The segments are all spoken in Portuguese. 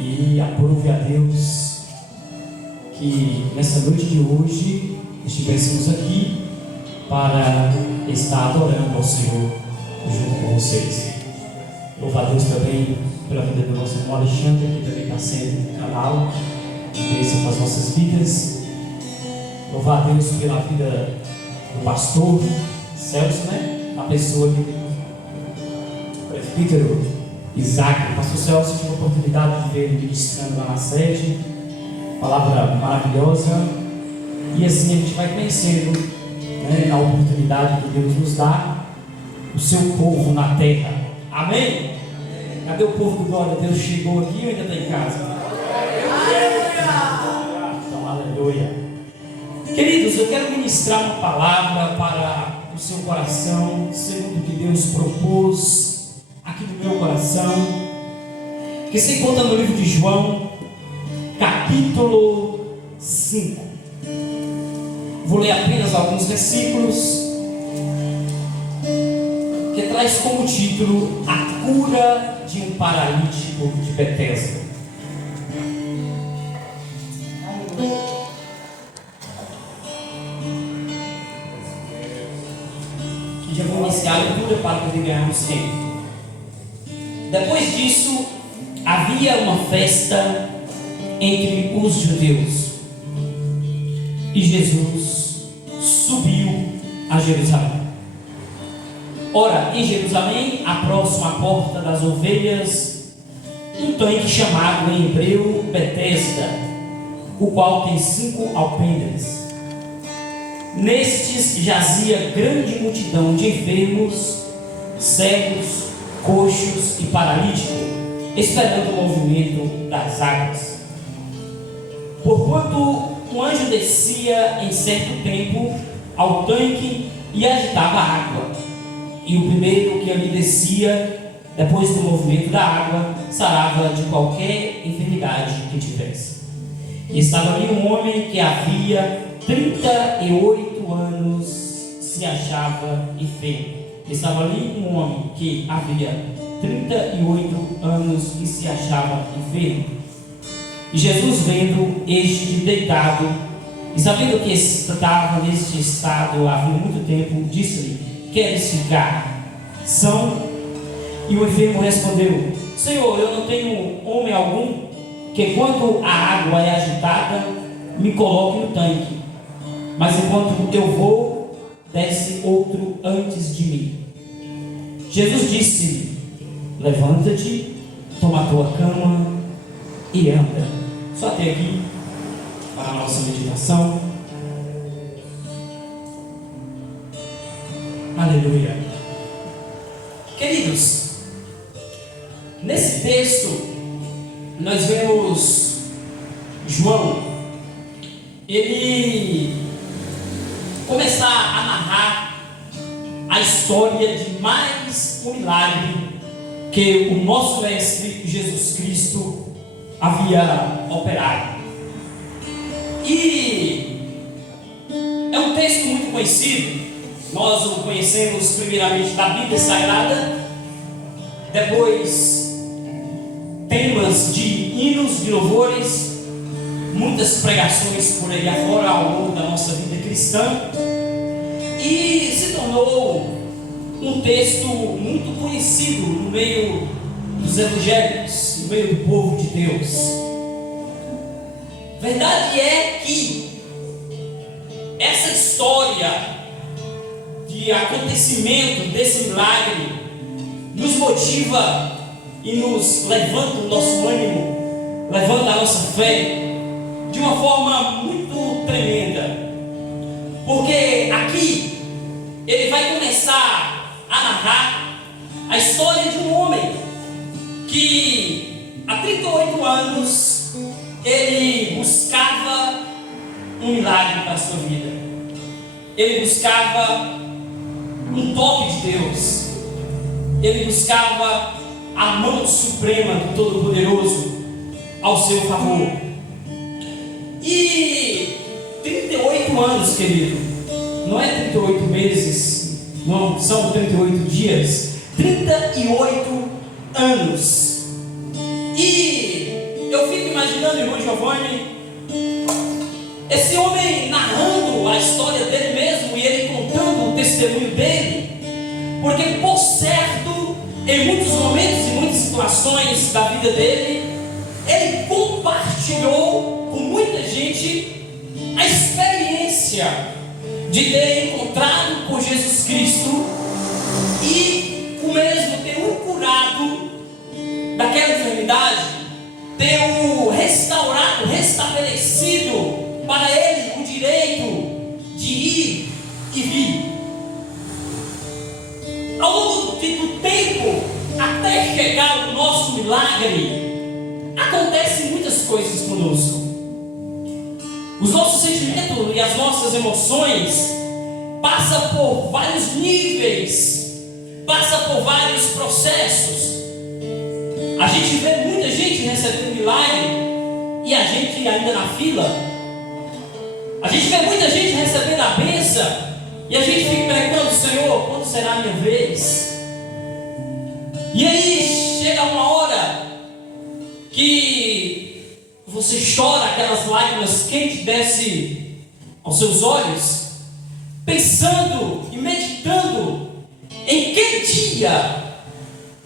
e aprove a Deus que nessa noite de hoje estivéssemos aqui para estar adorando ao Senhor junto com vocês. Louvo a Deus também pela vida do nosso irmão Alexandre, que também está sendo canal de bênção para as nossas vidas. Louvo a Deus pela vida do pastor Celso, a pessoa do presbítero Isaac. O pastor Celso, tive a oportunidade de ver ele ministrando lá na sede, palavra maravilhosa, e assim a gente vai conhecendo, na oportunidade que Deus nos dá, o seu povo na terra. Amém? Cadê o povo do glória? Deus chegou aqui ou ainda está em casa? Então, aleluia. Queridos, eu quero ministrar uma palavra para o seu coração, segundo o que Deus propôs aqui no meu coração, que se encontra no livro de João, capítulo 5. Vou ler apenas alguns versículos, que traz como título A Cura de um Paralítico de Betesda. Que já vou iniciar a leitura para poder ganharmos tempo. Depois disso, havia uma festa entre os judeus, e Jesus subiu a Jerusalém. Ora, em Jerusalém, próximo à porta das ovelhas, um tanque chamado em hebreu Betesda, o qual tem 5 alpendres. Nestes jazia grande multidão de enfermos, cegos, coxos e paralíticos, esperando o movimento das águas. Porquanto um anjo descia em certo tempo ao tanque e agitava a água, e o primeiro que ali descia, depois do movimento da água, sarava de qualquer enfermidade que tivesse. E estava ali um homem que havia 38 anos se achava enfermo. Estava ali um homem que havia 38 anos e se achava enfermo. E Jesus, vendo este deitado, e sabendo que estava neste estado havia muito tempo, disse-lhe: Queres ficar são? E o enfermo respondeu: Senhor, eu não tenho homem algum que, quando a água é agitada, me coloque no tanque, mas enquanto eu vou, desce outro antes de mim. Jesus disse-lhe: Levanta-te, toma a tua cama e anda. Só até aqui para a nossa meditação. Aleluia. Queridos, nesse texto nós vemos João ele começar a narrar a história de mais um milagre que o nosso mestre Jesus Cristo havia operado. E é um texto muito conhecido. Nós o conhecemos primeiramente da Bíblia Sagrada, depois temas de hinos, de louvores, muitas pregações por aí afora ao longo da nossa vida cristã, e se tornou um texto muito conhecido no meio dos evangélicos, no meio do povo de Deus. Verdade é que essa história de acontecimento desse milagre nos motiva e nos levanta o nosso ânimo, levanta a nossa fé de uma forma muito tremenda, porque aqui ele vai começar a narrar a história de um homem que há 38 anos ele buscava um milagre para a sua vida. Ele buscava um toque de Deus. Ele buscava a mão suprema do Todo-Poderoso ao seu favor. E 38 anos, querido, não é 38 meses, não, são 38 dias, 38 anos. E Eu fico imaginando, irmão Giovanni, esse homem narrando a história dele mesmo e ele contando o testemunho dele, porque por certo, em muitos momentos e muitas situações da vida dele, ele compartilhou com muita gente a experiência de ter encontrado com Jesus Cristo e o mesmo ter o curado daquela enfermidade, ter o restaurado, restabelecido para ele o direito de ir e vir. Ao longo do tempo, até chegar o nosso milagre, acontecem muitas coisas conosco. Os nossos sentimentos e as nossas emoções passam por vários níveis, passam por vários processos. A gente vê muita gente recebendo milagre e a gente ainda na fila. A gente vê muita gente recebendo a bênção e a gente fica perguntando: Senhor, quando será a minha vez? E aí chega uma hora que você chora, aquelas lágrimas quentes descem aos seus olhos, pensando e meditando em que dia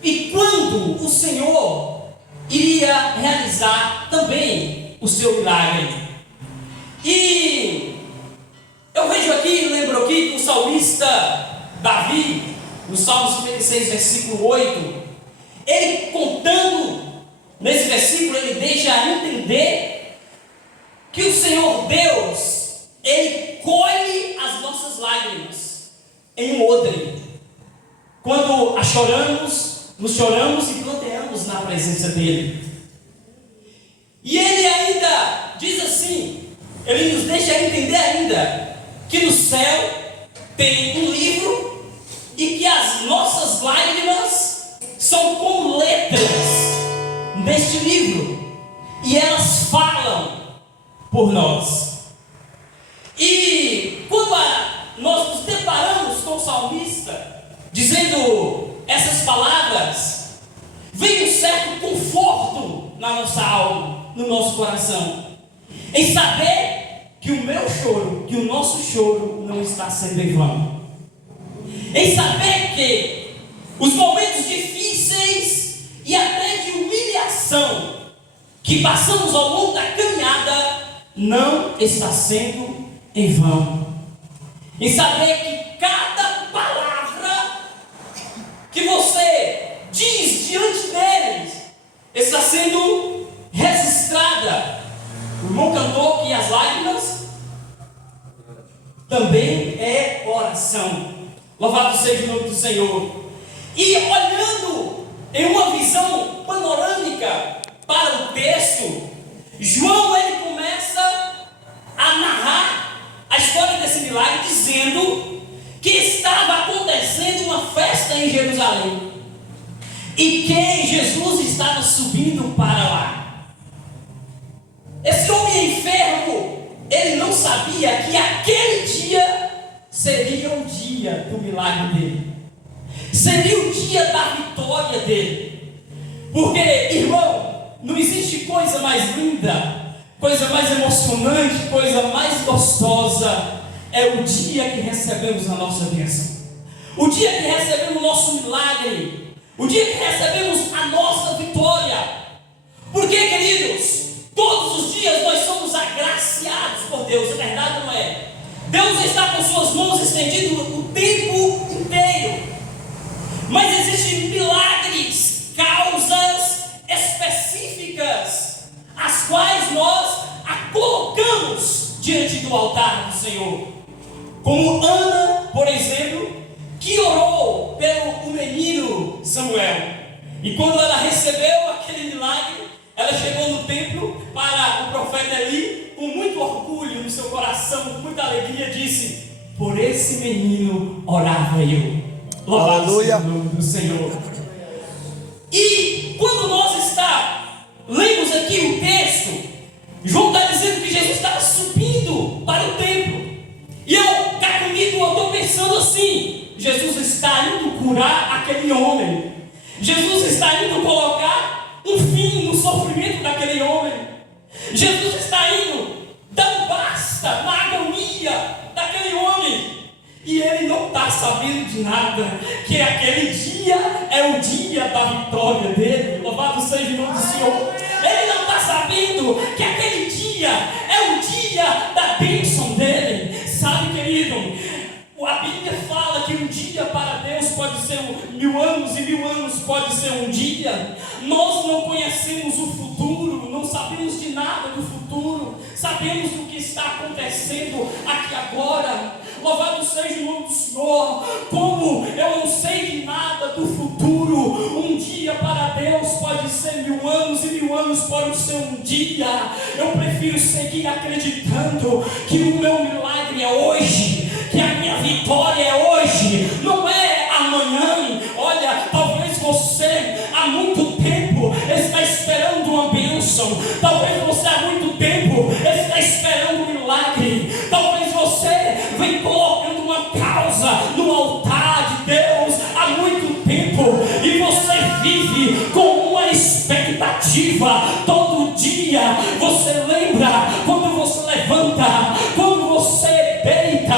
e quando o Senhor iria realizar também o seu milagre. E eu vejo aqui, lembro aqui do salmista Davi, no Salmo 56, versículo 8, ele contando, nesse versículo ele deixa entender que o Senhor Deus, ele colhe as nossas lágrimas em um odre. Quando a choramos, nos choramos e planteamos na presença dele. E ele ainda diz assim, ele nos deixa entender ainda que no céu tem um livro e que as nossas lágrimas são como letras neste livro e elas falam por nós. E quando nós nos deparamos com o salmista dizendo essas palavras, vem um certo conforto na nossa alma, no nosso coração, em saber que o meu choro, que o nosso choro não está sendo em vão, em saber que os momentos difíceis e até de humilhação que passamos ao longo da caminhada não está sendo em vão, em saber que cada palavra que você diz diante deles está sendo registrada. O irmão cantou que as lágrimas também é oração. Louvado seja o nome do Senhor. E olhando em uma visão panorâmica para o texto, João ele começa a narrar a história desse milagre, dizendo que estava acontecendo uma festa em Jerusalém e que Jesus estava subindo para lá. Esse homem enfermo, ele não sabia que aquele dia seria o dia do milagre dele, seria o dia da vitória dele. Porque, irmão, não existe coisa mais linda, coisa mais emocionante, coisa mais gostosa, é o dia que recebemos a nossa bênção, o dia que recebemos o nosso milagre, o dia que recebemos a nossa vitória. Porque, queridos, todos os dias nós somos agraciados por Deus, é verdade ou não é? Deus está com suas mãos estendidas o tempo inteiro. Mas existem milagres, causas específicas, as quais nós a colocamos diante do altar do Senhor. Como Ana, por exemplo, que orou pelo menino Samuel. E quando ela recebeu aquele milagre, ela chegou no templo para o profeta Eli, com muito orgulho no seu coração, com muita alegria, disse: por esse menino orava eu. Louvado seja o nome do Senhor. E quando nós lemos aqui o texto, João está dizendo que Jesus estava subindo para o templo. E cá comigo eu estou pensando assim: Jesus está indo curar aquele homem, Jesus está indo colocar um fim no sofrimento daquele homem. Jesus está indo, dando basta na agonia daquele homem. E ele não está sabendo de nada, que aquele dia é o dia da vitória dele. Louvado seja o nome do Senhor. Ele não está sabendo que aquele dia é o dia da bênção dele. Sabe, querido, a Bíblia fala que um dia para Deus pode ser 1000 anos, e 1000 anos pode ser um dia. Nós não conhecemos o futuro, não sabemos de nada do futuro, sabemos do que está acontecendo aqui agora. Louvado seja o nome do Senhor. Como eu não sei de nada do futuro, um dia para Deus pode ser 1000 anos, e 1000 anos pode ser um dia. Eu prefiro seguir acreditando que o meu milagre é hoje, que a minha vitória é hoje, não é amanhã. Olha, talvez você há muito tempo está esperando uma bênção, talvez você há muito tempo está esperando um milagre, talvez você vem colocando uma causa no altar de Deus há muito tempo, e você vive com uma expectativa todo dia. Você lembra quando você levanta, quando você deita,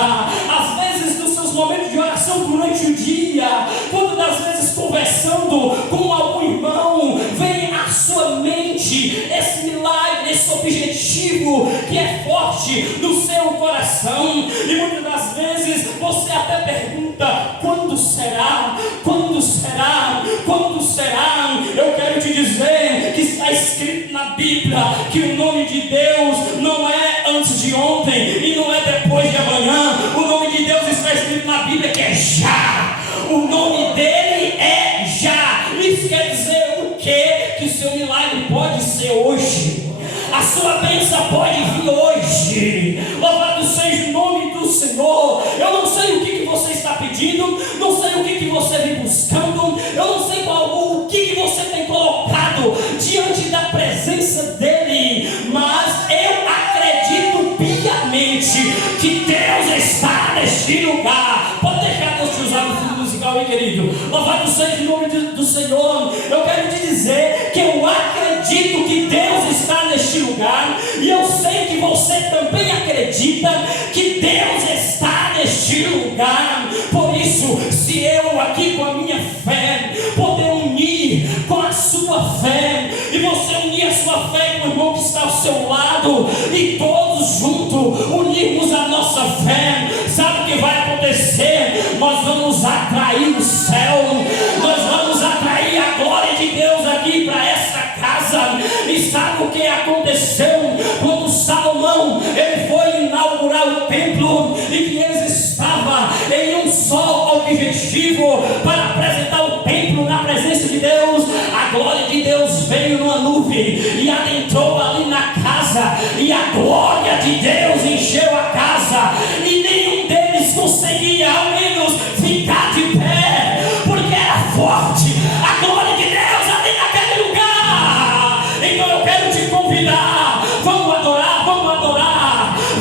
às vezes nos seus momentos de oração durante o dia, quando às vezes conversando com algum irmão, vem à sua mente esse milagre, esse objetivo que é forte no seu coração, e muitas das vezes você até pergunta: quando será? Quando será? Quando será? Eu quero te dizer que está escrito na Bíblia que o nome de Deus não é antes de ontem e não é depois de amanhã. O nome de Deus está escrito na Bíblia que é já. O nome dele é já. Isso quer dizer o quê? Que o seu milagre pode ser hoje. A sua bênção pode vir hoje. Louvado seja o nome do Senhor. Eu não sei o que você está pedindo, não sei o que você vem buscando, eu não sei o que você tem colocado diante da presença dele, mas eu acredito piamente que Deus está neste lugar. Pode deixar Deus te usar no fundo musical, hein, querido? Louvado seja o nome do Senhor. Eu quero te dizer que eu acredito que Deus está neste lugar, e eu sei que você também acredita que Deus está neste lugar. Por isso, se eu aqui com a minha fé poder unir com a sua fé, e você unir a sua fé com o irmão que está ao seu lado, e todos juntos unirmos a nossa fé, sabe o que vai acontecer? Nós vamos atrair o céu, nós vamos atrair a glória de Deus aqui para essa casa. E sabe o que aconteceu quando Salomão ele foi inaugurar o templo, e que eles estavam em um só objetivo para apresentar o templo na presença de Deus? A glória de Deus veio numa nuvem e adentrou ali na casa, e a glória de Deus encheu a casa, e nenhum deles conseguia ao menos ficar de pé, porque era forte a glória de Deus ali naquele lugar. Então eu quero te convidar, vamos adorar,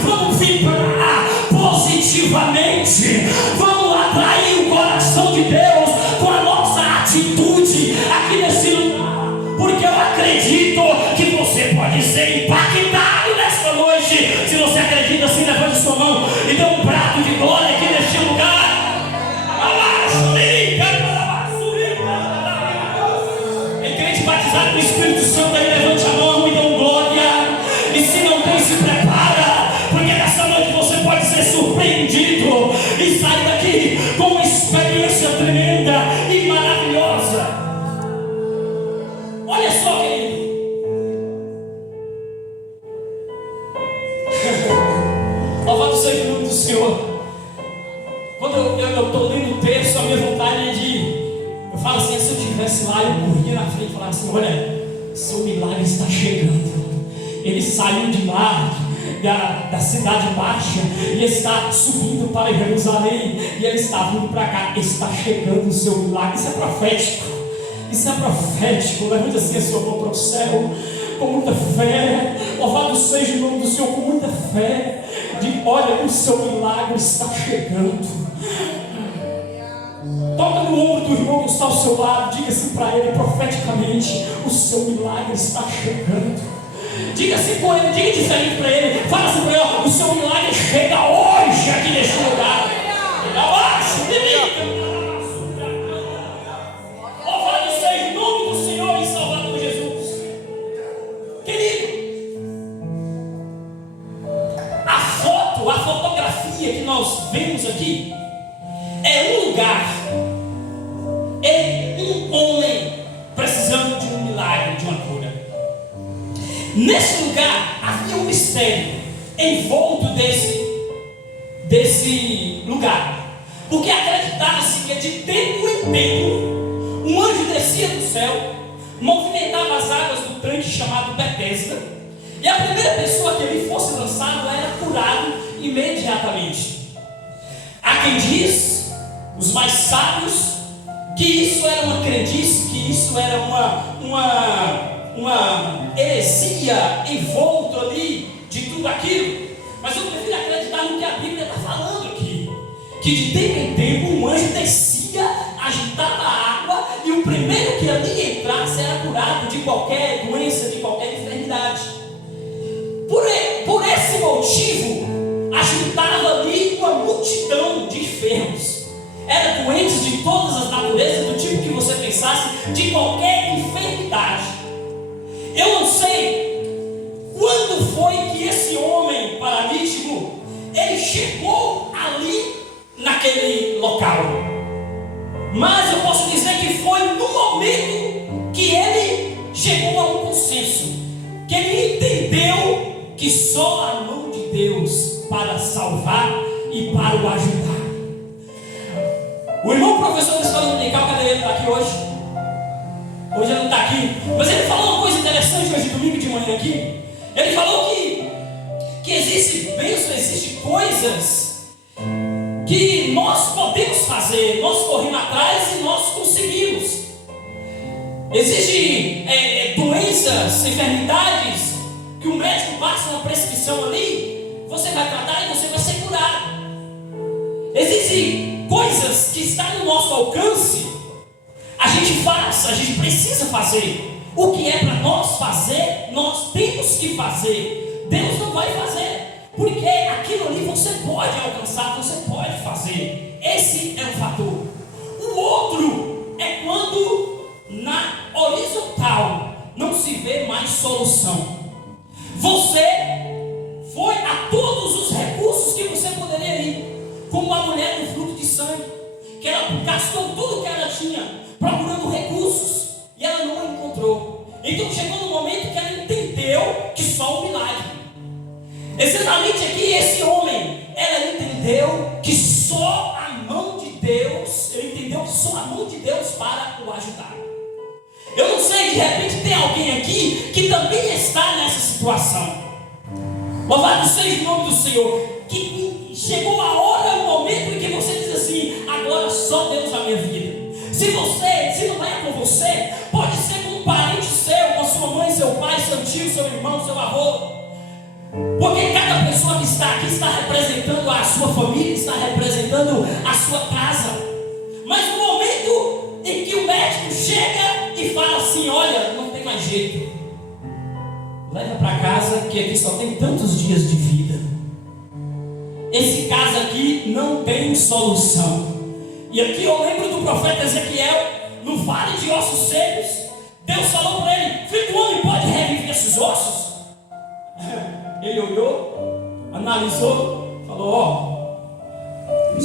vamos vibrar positivamente, vamos atrair o coração de Deus com a nossa atitude aqui nesse lugar, porque eu acredito que você pode ser impactado nesta noite. Se você acredita assim, levante sua mão e dê um prato de glória aqui neste lugar. Em crente batizado com o Espírito Santo aí, levante a mão e dê um glória. E se não tem, se prepara, porque nessa noite você pode ser surpreendido e sair daqui com uma experiência tremenda e maravilhosa. Olha só, querido. Louvado seja o nome do Senhor. Quando eu estou lendo o texto, a minha vontade é de... Eu falo assim, se eu estivesse lá, eu corria na frente e falava assim: olha, seu milagre está chegando. Ele saiu de lá, da cidade baixa, e está subindo para Jerusalém, e ele está vindo para cá. Está chegando o seu milagre. Isso é profético. Isso é profético. Levante assim a sua mão para o céu, com muita fé. Louvado seja o nome do Senhor, com muita fé. Olha, o seu milagre está chegando. Toca no ombro do irmão que está ao seu lado, diga assim para ele profeticamente: o seu milagre está chegando. Diga assim com ele, diga diferente para ele, fala assim para ele: ó, o seu milagre chega hoje aqui neste lugar. Abaixo de mim. Louvado seja o nome do Senhor e Salvador Jesus. Querido, a fotografia que nós vemos aqui é um lugar, é um homem precisando de um milagre, de uma cura. Nesse lugar havia um mistério envolto desse lugar, porque acreditava-se que de tempo em tempo um anjo descia do céu, movimentava as águas do tanque chamado Betesda, e a primeira pessoa que ali fosse lançado era curado imediatamente. Há quem diz, os mais sábios, que isso era uma crendice, que isso era uma heresia envolto ali de tudo aquilo. Mas eu prefiro acreditar no que a Bíblia está falando aqui, que de tempo em tempo um anjo descia, agitava a água, e o primeiro que ali entrasse era curado de qualquer doença, de qualquer enfermidade. Por esse motivo, agitava ali uma multidão de enfermos. Eram doentes de todas as naturezas, do tipo que você pensasse, de qualquer enfermidade. Eu não sei quando foi que esse homem paralítico ele chegou ali naquele local, mas eu posso dizer que foi no momento que ele chegou a um consenso, que ele entendeu que só a mão de Deus para salvar e para o ajudar. O irmão professor da escola dominical, cadê ele? Está aqui hoje? Hoje ele não está aqui, mas ele falou uma coisa interessante hoje, domingo de manhã aqui. Ele falou que existe bênção, existem coisas que nós podemos fazer, nós corremos atrás e nós conseguimos. Existem doenças, enfermidades, que o médico passa uma prescrição ali, você vai tratar e você vai ser curado. Existem coisas que estão no nosso alcance, a gente faz, a gente precisa fazer. O que é para nós fazer, nós temos que fazer. Deus não vai fazer, porque aquilo ali você pode alcançar, você pode fazer. Esse é um fator. O outro é quando na horizontal não se vê mais solução. Você foi a todos os recursos que você poderia ir, como a mulher do fluxo de sangue, que ela gastou tudo que ela tinha procurando recursos e ela não encontrou. Então chegou no momento que ela entendeu que só um milagre. Exatamente aqui esse homem, ela entendeu que só a mão de Deus, ele entendeu que só a mão de Deus para o ajudar. Eu não sei, de repente tem alguém aqui que também está nessa situação. Louvado seja o nome do Senhor, que chegou a hora, o momento em que você diz assim: agora só Deus na minha vida. Se não é com você, pode ser com um parente seu, com a sua mãe, seu pai, seu tio, seu irmão, seu avô. Porque cada pessoa que está aqui está representando a sua família, está representando a sua casa. Mas no momento em que o médico chega e fala assim: olha, não tem mais jeito, leva para casa que aqui só tem tantos dias de vida. Esse caso aqui não tem solução. E aqui eu lembro do profeta Ezequiel, no vale de ossos secos. Deus falou para ele: filho do homem, pode reviver esses ossos? Ele olhou, analisou, falou: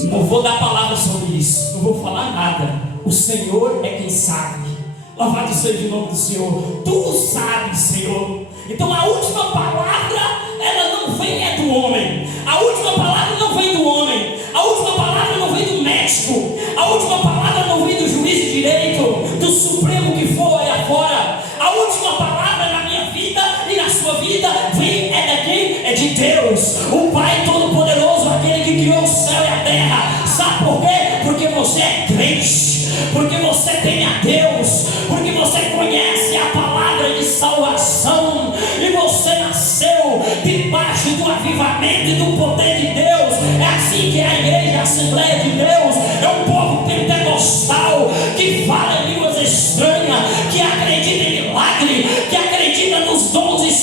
não vou dar palavra sobre isso, não vou falar nada. O Senhor é quem sabe. Louvado seja o nome do Senhor. Tu sabes, Senhor. Então a última palavra, ela não vem do homem. A última palavra não vem do homem. A última palavra não vem do médico. A última palavra não vem do juiz de direito, do Supremo que for aí afora. A última palavra na minha vida e na sua vida vem de quem? É de Deus, o Pai Todo-Poderoso, aquele que criou o céu e a terra. Sabe por quê? Porque você é crente, porque você tem a Deus, porque você conhece a palavra de salvação e você nasceu debaixo do avivamento e do poder de Deus. É assim que é a igreja, a Assembleia de Deus, é um povo pentecostal que fala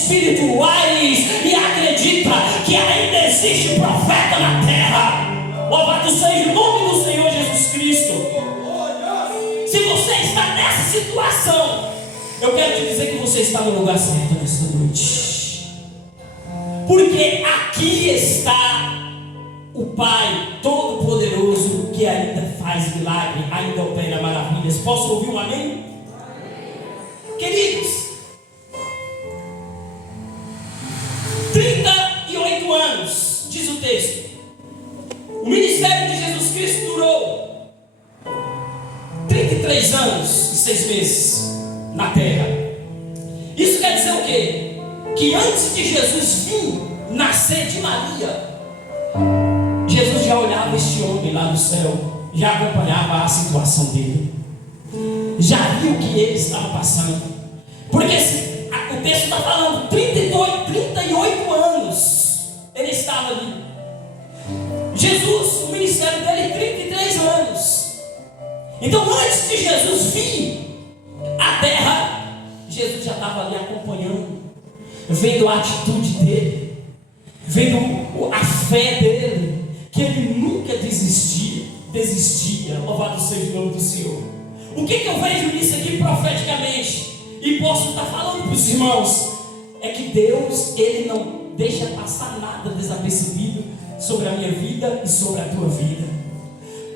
espirituais e acredita que ainda existe profeta na terra. Louvado seja o nome do Senhor Jesus Cristo. Se você está nessa situação, eu quero te dizer que você está no lugar certo nesta noite, porque aqui está o Pai Todo-Poderoso, que ainda faz milagre, ainda opera maravilhas. Posso ouvir um amém? Amém. Queridos, 38 anos, diz o texto, o ministério de Jesus Cristo durou 33 anos e 6 meses na terra. Isso quer dizer o quê? Que antes de Jesus vir nascer de Maria, Jesus já olhava este homem lá do céu, já acompanhava a situação dele, já viu o que ele estava passando, porque o texto está falando 38 anos ele estava ali. Jesus, o ministério dele, 33 anos. Então antes de Jesus vir à terra, Jesus já estava ali acompanhando, vendo a atitude dele, vendo a fé dele, que ele nunca desistia. Louvado seja o nome do Senhor. O que eu vejo nisso aqui profeticamente, e posso estar falando para os irmãos, é que Deus, ele não deixa passar nada desapercebido sobre a minha vida e sobre a tua vida.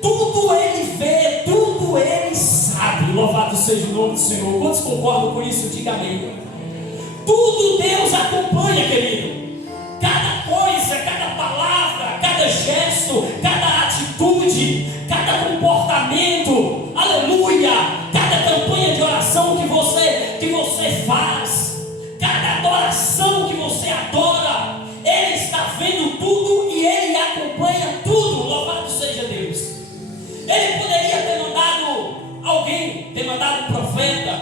Tudo ele vê, tudo ele sabe. Louvado seja o nome do Senhor. Quantos concordam com isso? Diga amém. Tudo Deus acompanha, querido. Cada coisa, cada palavra, cada gesto, cada atitude, cada comportamento, aleluia, cada campanha de oração que você faz, cada adoração que você adora, ele está vendo tudo e ele acompanha tudo. Louvado seja Deus. Ele poderia ter mandado alguém, ter mandado um profeta,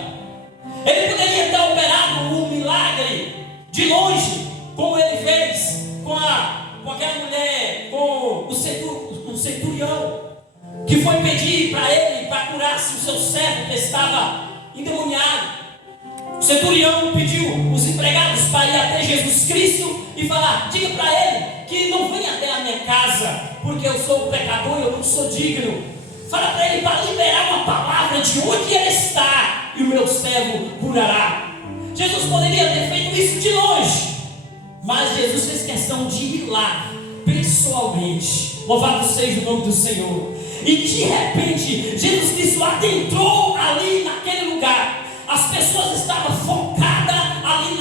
ele poderia ter operado um milagre de longe, como ele fez com aquela mulher, com o centurião, que foi pedir para ele, para curar-se o seu servo que estava endemoniado. O centurião pediu os empregados para ir até Jesus Cristo e falar: diga para ele que não venha até a minha casa, porque eu sou um pecador e eu não sou digno. Fala para ele para liberar uma palavra de onde ele está, e o meu servo curará. Jesus poderia ter feito isso de longe, mas Jesus fez questão de ir lá pessoalmente. Louvado seja o nome do Senhor. E de repente Jesus Cristo adentrou ali naquele lugar. As pessoas estavam focadas ali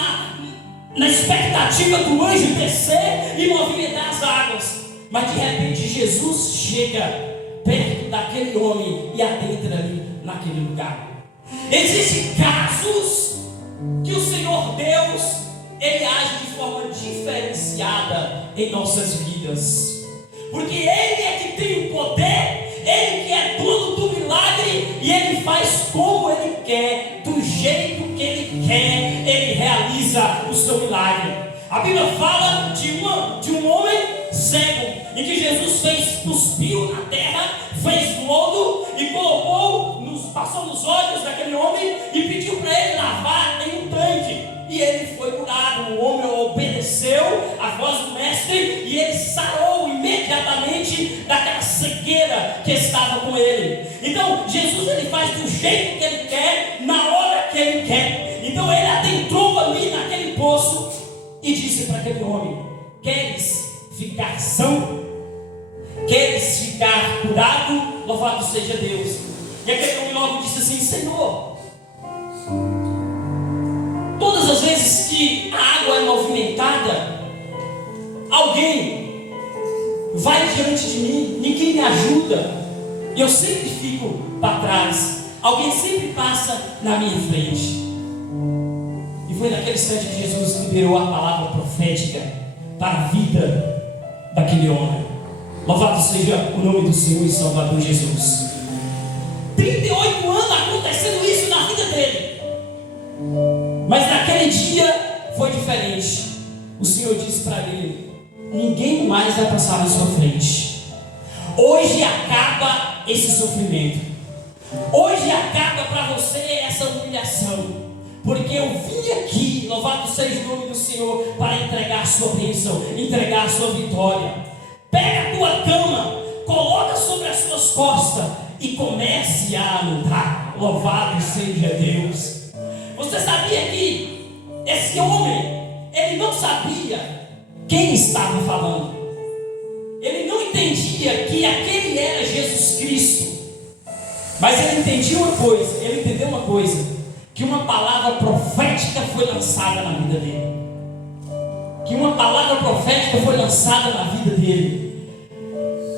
na expectativa do anjo descer e movimentar as águas. Mas de repente Jesus chega perto daquele homem e adentra ali naquele lugar. Existem casos que o Senhor Deus, ele age de forma diferenciada em nossas vidas, porque ele é que tem o poder, ele que é dono do milagre, e ele faz como ele quer, do jeito que ele quer, ele realiza o seu milagre. A Bíblia fala de um homem cego, em que Jesus cuspiu na terra, fez lodo e passou nos olhos daquele homem e pediu para ele lavar em um tanque. E ele foi curado. O homem obedeceu a voz do mestre e ele sarou imediatamente daquela cegueira que estava com ele. Então Jesus, ele faz do jeito que ele quer, na hora que ele quer. Então ele adentrou ali naquele poço e disse para aquele homem: queres ficar são? Queres ficar curado? Louvado seja Deus. E aquele homem logo disse assim: Senhor, todas as vezes que a água é movimentada, alguém vai diante de mim, ninguém me ajuda, e eu sempre fico para trás, alguém sempre passa na minha frente. E foi naquele instante que Jesus liberou a palavra profética para a vida daquele homem. Louvado seja o nome do Senhor e Salvador Jesus. 38 anos acontecendo isso na vida dele. Mas naquele dia foi diferente. O Senhor disse para ele: ninguém mais vai passar na sua frente. Hoje acaba esse sofrimento. Hoje acaba para você essa humilhação. porque eu vim aqui, louvado seja o nome do Senhor, para entregar a sua bênção, entregar a sua vitória. Pega a tua cama, coloca sobre as suas costas e comece a andar. Louvado seja Deus. Você sabia que esse homem, ele não sabia quem estava falando. Ele não entendia que aquele era Jesus Cristo. Mas ele entendia uma coisa, ele entendeu uma coisa, que uma palavra profética foi lançada na vida dele. Que uma palavra profética foi lançada na vida dele.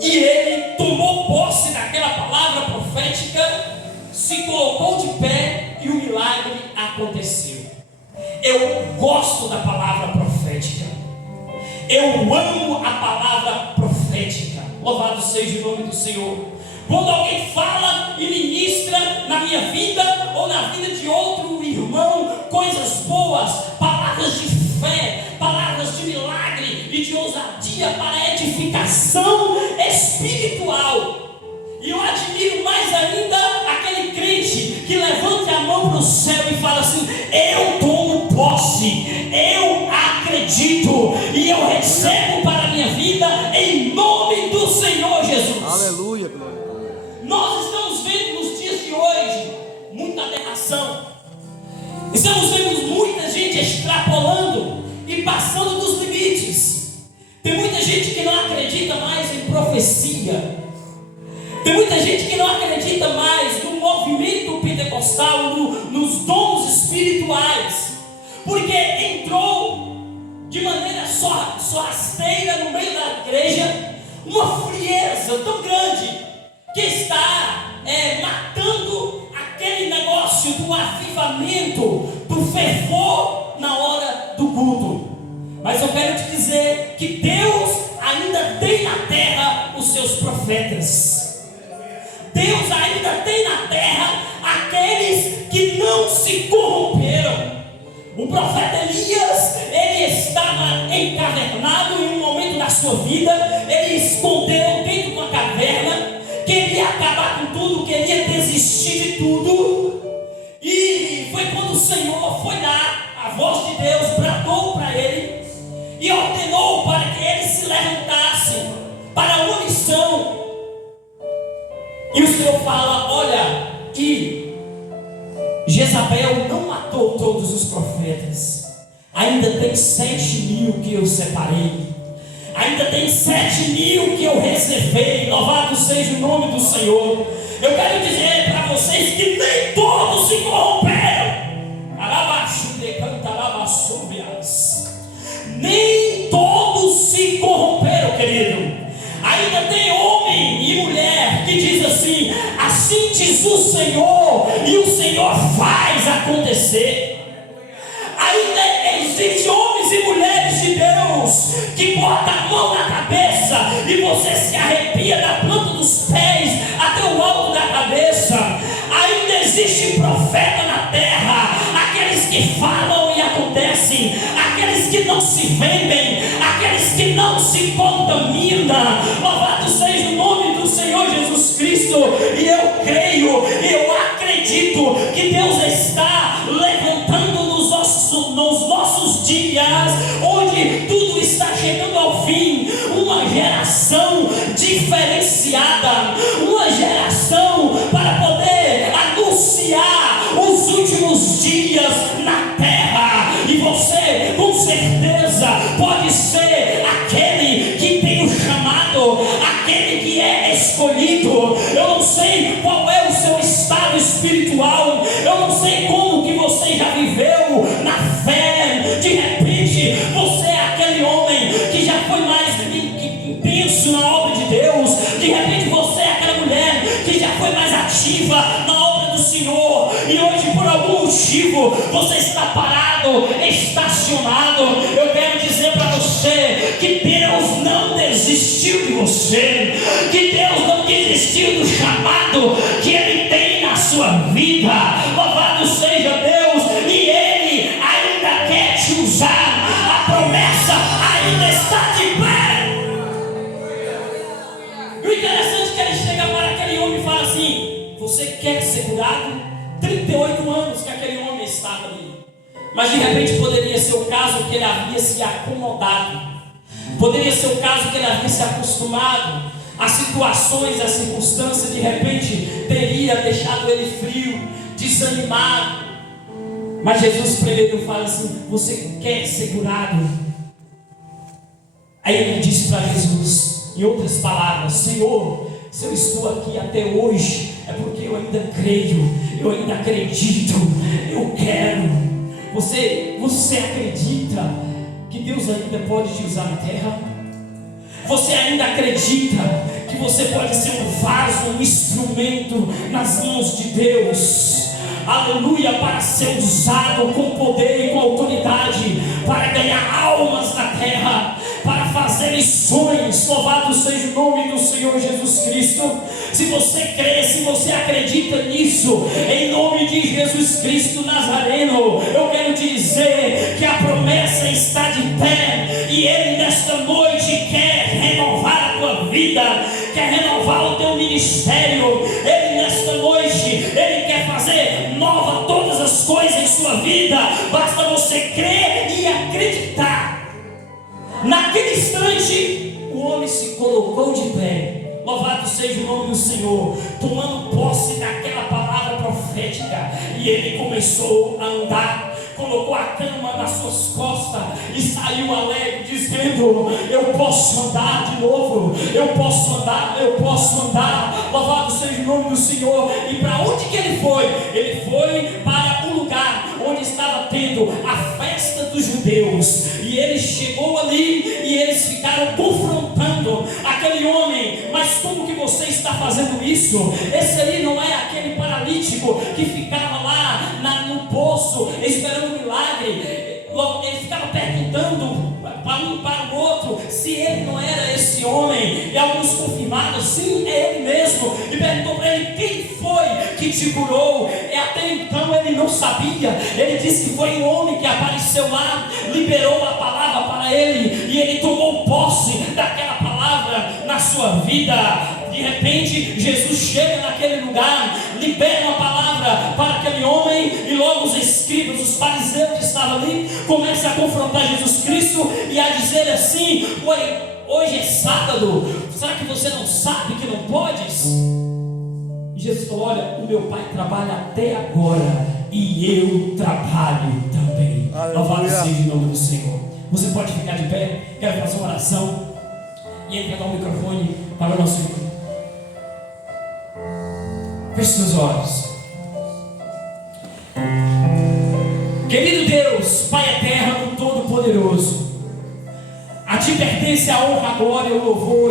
E ele tomou posse daquela palavra profética, se colocou de pé e o milagre aconteceu. Eu gosto da palavra profética. Eu amo a palavra profética. Louvado seja o nome do Senhor. Quando alguém fala e ministra na minha vida ou na vida de outro irmão coisas boas, palavras de fé, palavras de milagre e de ousadia para edificação espiritual. E eu admiro mais ainda aquele crente que levanta a mão para o céu e fala assim: eu tomo posse, eu acredito e eu recebo para a minha vida em nome do Senhor Jesus. Aleluia, glória. Nós estamos vendo nos dias de hoje muita aberração. Estamos vendo muita gente extrapolando e passando dos limites. Tem muita gente que não acredita mais em profecia. Tem muita gente que não acredita mais no movimento pentecostal, nos dons espirituais, porque entrou de maneira só rasteira no meio da igreja uma frieza tão grande que está matando aquele negócio do avivamento, do fervor na hora do culto. Mas eu quero te dizer que Deus ainda tem na terra os seus profetas. Deus ainda tem na terra aqueles que não se corromperam. O profeta Elias, ele estava encavernado em um momento da sua vida. Ele escondeu dentro de uma caverna, queria acabar com tudo, queria desistir de tudo. E foi quando o Senhor foi lá, a voz de Deus bradou para ele e ordenou para que ele se levantasse para uma missão. E o Senhor fala: olha, e Jezabel não matou todos os profetas. Ainda tem 7.000 que eu separei. Ainda tem 7.000 que eu reservei. Louvado seja o nome do Senhor. Eu quero dizer para vocês que nem todos se corromperam. Nem todos se corromperam, querido. Ainda tem homem e mulher que diz assim: assim diz o Senhor, e o Senhor faz acontecer. Ainda existem homens e mulheres de Deus que botam a mão na cabeça e você se arrepia da planta dos pés até o alto da cabeça. Ainda existe profeta na terra, aqueles que falam e acontecem, aqueles que não se vendem, aqueles que não se contaminam. Louvado seja o nome do Senhor Jesus Cristo. E eu creio, eu acredito que Deus está levantando nos nossos dias, onde tudo está chegando ao fim, uma geração diferenciada, uma geração para poder anunciar os últimos dias na terra. E você com certeza pode ser aquele que tem o chamado, aquele que é escolhido. Eu não sei qual é o seu estado espiritual, eu não sei como que você já viveu na fé. De repente você é aquele homem que já foi mais intenso na obra de Deus. De repente você é aquela mulher que já foi mais ativa na obra do Senhor, e hoje por algum motivo você está parado, estacionado. Eu quero dizer para você que Deus não desistiu de você, que Deus não desistiu do chamado que Ele tem na sua vida. Louvado seja Deus, e Ele ainda quer te usar. A promessa ainda está de pé. E o interessante é que Ele chega para aquele homem e fala assim: você quer ser curado? 38 anos que aquele homem estava ali. Mas de repente poderia ser o caso que ele havia se acomodado. Poderia ser o caso que ele havia se acostumado. As situações, as circunstâncias, de repente teria deixado ele frio, desanimado. Mas Jesus primeiro fala assim: você quer ser curado? Aí ele disse para Jesus, em outras palavras: Senhor, se eu estou aqui até hoje, é porque eu ainda creio, eu ainda acredito, eu quero. Você acredita que Deus ainda pode te usar na terra? Você ainda acredita que você pode ser um vaso, um instrumento nas mãos de Deus? Aleluia, para ser usado com poder e com autoridade, para ganhar almas na terra, para fazer missões. Louvado seja o nome do Senhor Jesus Cristo. Se você crê, se você acredita nisso, em nome de Jesus Cristo Nazareno, eu quero te dizer que a promessa está de pé, e Ele nesta noite quer renovar a tua vida, quer renovar o teu ministério. Ele nesta noite, Ele quer fazer nova todas as coisas em sua vida. Basta você crer e acreditar. Naquele instante, o homem se colocou de pé. Louvado seja o nome do Senhor, tomando posse daquela palavra profética, e ele começou a andar. Colocou a cama nas suas costas e saiu alegre, dizendo: eu posso andar de novo, eu posso andar, eu posso andar. Louvado seja o nome do Senhor. E para onde que ele foi? Ele foi para o lugar onde estava tendo a festa dos judeus. E ele chegou ali e eles ficaram confrontando aquele homem: mas como que você está fazendo isso? Esse ali não é aquele paralítico que ficava lá no poço esperando um milagre? Ele ficava perguntando para um para o outro se ele não era esse homem, e alguns confirmaram: sim, é ele mesmo. E perguntou para ele: quem foi que te curou? E até então ele não sabia. Ele disse que foi um homem que apareceu lá, liberou a palavra para ele, e ele tomou posse daquela palavra na sua vida. De repente, Jesus chega naquele lugar, libera uma palavra para aquele homem, e logo os escribas, os fariseus que estavam ali, começam a confrontar Jesus Cristo e a dizer assim: hoje é sábado, será que você não sabe que não podes? E Jesus falou: olha, o meu pai trabalha até agora, e eu trabalho também. Louvado seja o nome do Senhor. Você pode ficar de pé, quero fazer uma oração, e ele pegar o microfone para o nosso irmão. Feche seus olhos. Querido Deus, Pai eterno, Todo-Poderoso, a Ti pertence a honra, a glória, o louvor